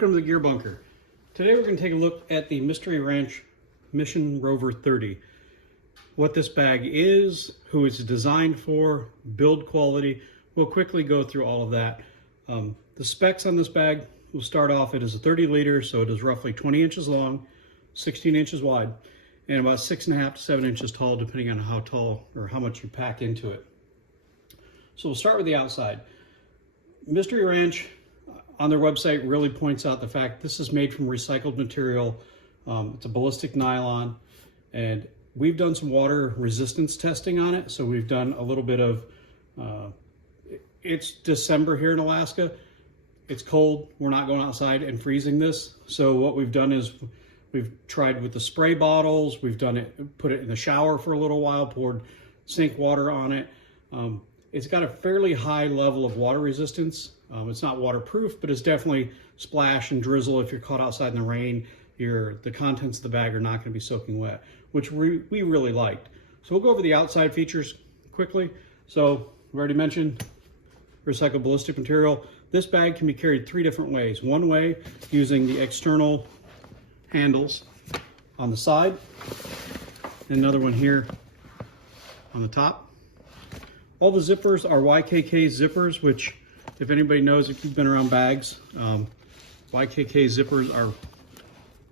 Welcome to the Gear Bunker. Today we're going to take a look at the Mystery Ranch Mission Rover 30. What this bag is, who it's designed for, build quality. We'll quickly go through all of that. The specs on this bag, we'll start off, it is a 30 liter, so it is roughly 20 inches long, 16 inches wide, and about 6.5 to 7 inches tall, depending on how tall or how much you pack into it. So we'll start with the outside. Mystery Ranch on their website really points out the fact this is made from recycled material. It's a ballistic nylon, and we've done some water resistance testing on it. So we've done a little bit of, it's December here in Alaska. It's cold. We're not going outside and freezing this. So what we've done is we've tried with the spray bottles. We've done it, put it in the shower for a little while, poured sink water on it. It's got a fairly high level of water resistance. It's not waterproof, but it's definitely splash and drizzle. If you're caught outside in the rain, the contents of the bag are not going to be soaking wet, which we really liked. So we'll go over the outside features quickly. So we already mentioned recycled ballistic material. This bag can be carried 3 different ways. One way, using the external handles on the side, and another one here on the top. All the zippers are YKK zippers, which, if anybody knows, if you've been around bags, YKK zippers are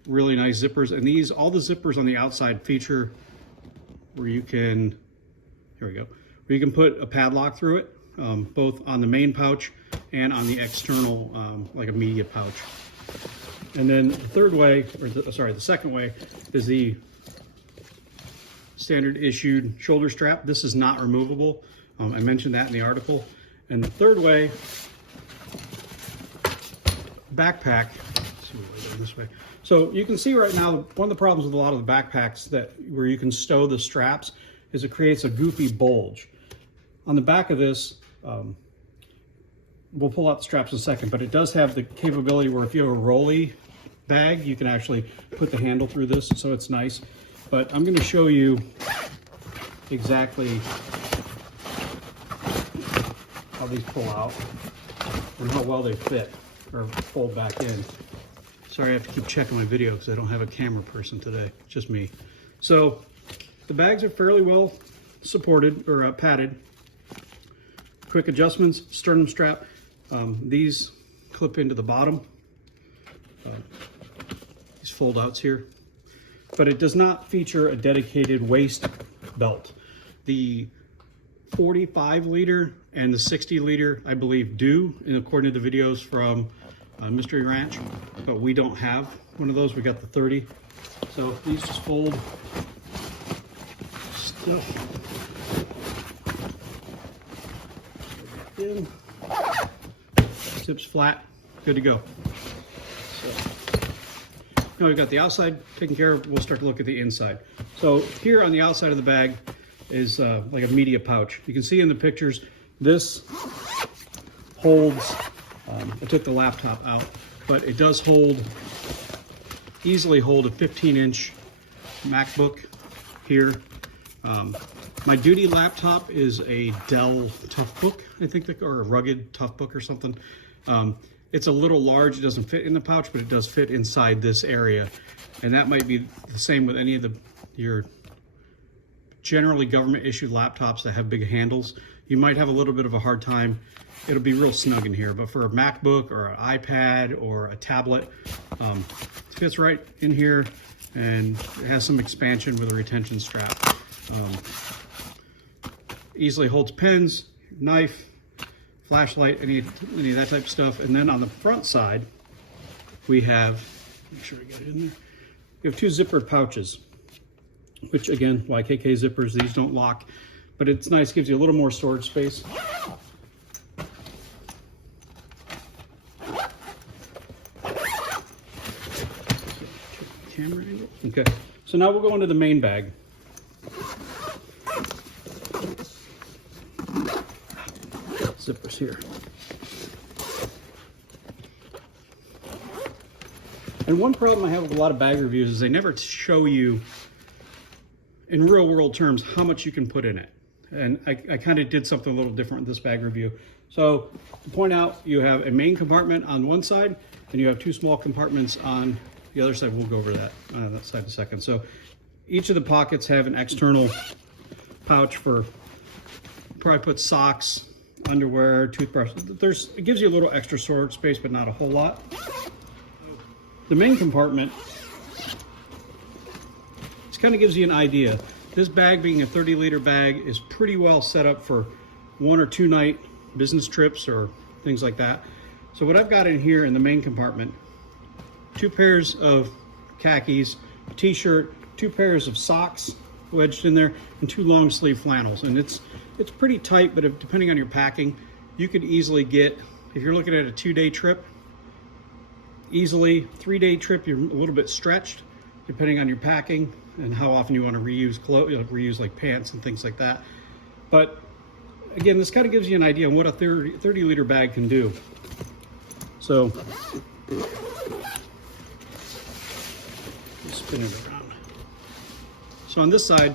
really nice zippers. And these, all the zippers on the outside feature where you can, here we go, where you can put a padlock through it, both on the main pouch and on the external, like a media pouch. And then the third way, or the second way, is the standard issued shoulder strap. This is not removable. I mentioned that in the article. And the third way, backpack. Let's see what we're doing this way. So you can see right now, one of the problems with a lot of the backpacks where you can stow the straps is it creates a goofy bulge. On the back of this, we'll pull out the straps in a second, but it does have the capability where if you have a rolly bag, you can actually put the handle through this, so it's nice. But I'm going to show you exactly how these pull out and how well they fit or fold back in. Sorry, I have to keep checking my video because I don't have a camera person today, just me. So the bags are fairly well supported or padded. Quick adjustments, sternum strap. These clip into the bottom. These fold outs here. But it does not feature a dedicated waist belt. The 45 liter and the 60 liter, I believe, do, and according to the videos from Mystery Ranch, but we don't have one of those. We got the 30. So these just fold stuff in, zips flat, good to go. So now we've got the outside taken care of. We'll start to look at the inside. So here on the outside of the bag is like a media pouch. You can see in the pictures, this holds, I took the laptop out, but it does easily hold a 15-inch MacBook here. My duty laptop is a Dell Toughbook, I think, or a rugged Toughbook or something. It's a little large, it doesn't fit in the pouch, but it does fit inside this area. And that might be the same with any of your generally government issued laptops that have big handles. You might have a little bit of a hard time. It'll be real snug in here, but for a MacBook or an iPad or a tablet, it fits right in here, and it has some expansion with a retention strap. Easily holds pens, knife, flashlight, any of that type of stuff. And then on the front side, we have, make sure I get it in there, we have 2 zippered pouches, which again, YKK zippers, these don't lock, but it's nice, gives you a little more storage space. Camera angle. Okay, so now we'll go into the main bag. Zippers here. And one problem I have with a lot of bag reviews is they never show you in real world terms how much you can put in it. And I kind of did something a little different with this bag review. So to point out, you have a main compartment on one side, and you have 2 small compartments on the other side. We'll go over that side in a second. So each of the pockets have an external pouch for probably put socks, underwear, toothbrush. It gives you a little extra storage space, but not a whole lot. The main compartment, this kind of gives you an idea. This bag, being a 30-liter bag, is pretty well set up for 1 or 2 night business trips or things like that. So what I've got in here in the main compartment, 2 pairs of khakis, a t-shirt, 2 pairs of socks wedged in there, and 2 long sleeve flannels. And it's pretty tight, but depending on your packing, you could easily get, if you're looking at a 2-day trip, easily 3-day trip, you're a little bit stretched depending on your packing and how often you want to reuse clothes, reuse like pants and things like that. But again, this kind of gives you an idea on what a 30-liter bag can do. So spin it around. So on this side,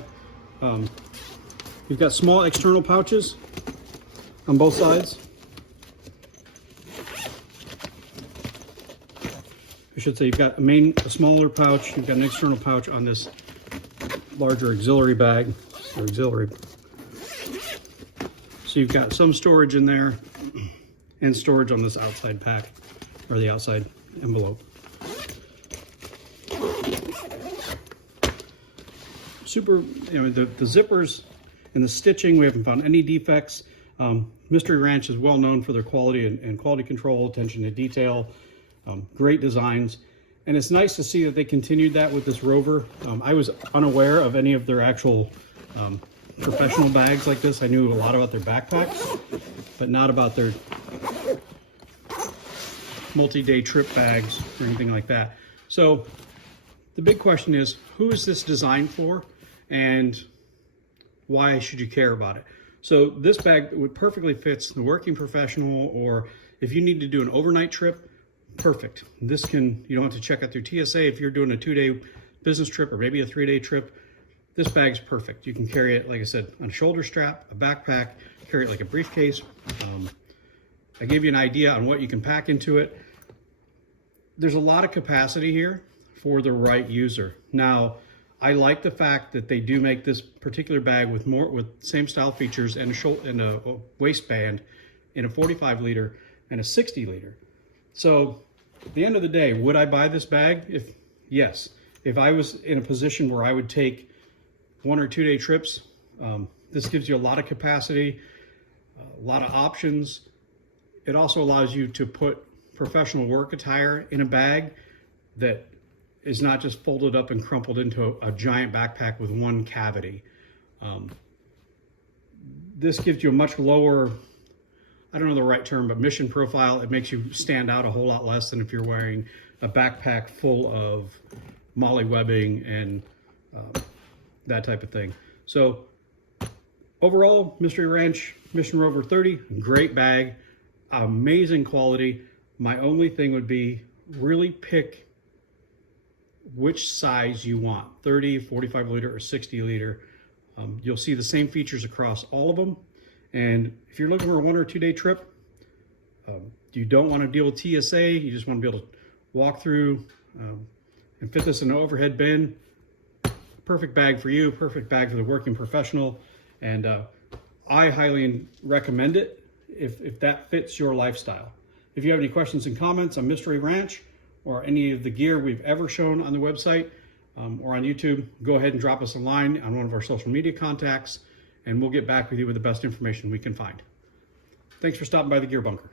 you've got small external pouches on both sides. I should say you've got a smaller pouch, you've got an external pouch on this larger auxiliary bag, or auxiliary. So you've got some storage in there and storage on this outside pack, or the outside envelope. Super, the zippers and the stitching, we haven't found any defects. Mystery Ranch is well known for their quality and quality control, attention to detail, great designs. And it's nice to see that they continued that with this Rover. I was unaware of any of their actual professional bags like this. I knew a lot about their backpacks, but not about their multi-day trip bags or anything like that. So the big question is, who is this designed for and why should you care about it? So this bag would perfectly fits the working professional, or if you need to do an overnight trip, perfect. You don't have to check out through TSA if you're doing a 2-day business trip or maybe a 3-day trip. This bag's perfect. You can carry it, like I said, on a shoulder strap, a backpack, carry it like a briefcase. I gave you an idea on what you can pack into it. There's a lot of capacity here for the right user. Now, I like the fact that they do make this particular bag with same style features and a waistband in a 45-liter and a 60-liter. So at the end of the day, would I buy this bag? Yes. If I was in a position where I would take 1 or 2-day trips, this gives you a lot of capacity, a lot of options. It also allows you to put professional work attire in a bag that is not just folded up and crumpled into a giant backpack with 1 cavity. This gives you a much lower, I don't know the right term, but mission profile. It makes you stand out a whole lot less than if you're wearing a backpack full of molly webbing and that type of thing. So overall, Mystery Ranch Mission Rover 30, great bag, amazing quality. My only thing would be really pick which size you want, 30, 45 liter, or 60 liter. You'll see the same features across all of them. And if you're looking for a 1 or 2-day trip, you don't want to deal with TSA, you just want to be able to walk through and fit this in an overhead bin, perfect bag for you, perfect bag for the working professional. And I highly recommend it if that fits your lifestyle. If you have any questions and comments on Mystery Ranch or any of the gear we've ever shown on the website or on YouTube, go ahead and drop us a line on one of our social media contacts, and we'll get back with you with the best information we can find. Thanks for stopping by the Gear Bunker.